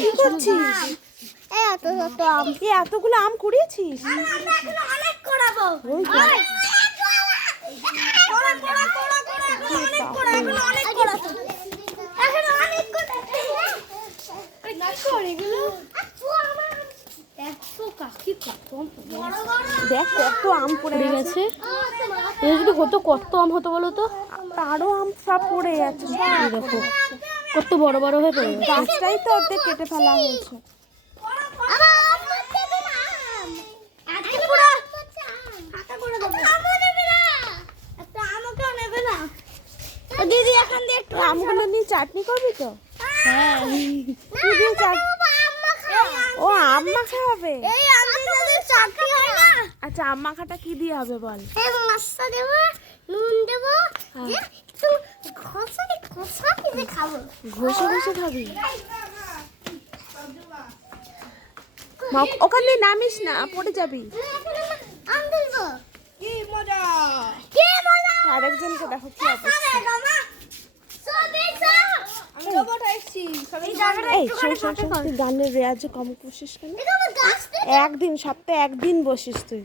কি করছিস? এতগুলো আম কুড়িয়েছিস? দেখ কত আম পড়ে গেছে। যদি হতো কত আম হতো বলো তো। আরো আম সব পড়ে যাচ্ছে। দেখো কত বড় বড় হয়ে পড়ে গেছে। গাছটাই তো অর্ধেক কেটে ফেলা হয়েছে। দিদি এখন দেখ আমগুলো নিয়ে চাটনি করবি তো? হ্যাঁ ও আম মাখা হবে। এই আমাদের চাটনি হয় না। আচ্ছা আম মাখাটা কি দিয়ে হবে বল? এই মশলা দেব, নুন দেব, একটু ঘষা দিয়ে খাবো। ঘষে ঘষে খাবি? ওখানে নামিস না, পড়ে যাবি। আম দেব। কি মজা! কি মজা! আরেকজনকে দেখো কি অবস্থা। এই শোন, তুই গানের রেয়াজে কম বসিস কেন? একদিন সপ্তাহে একদিন বসিস তুই।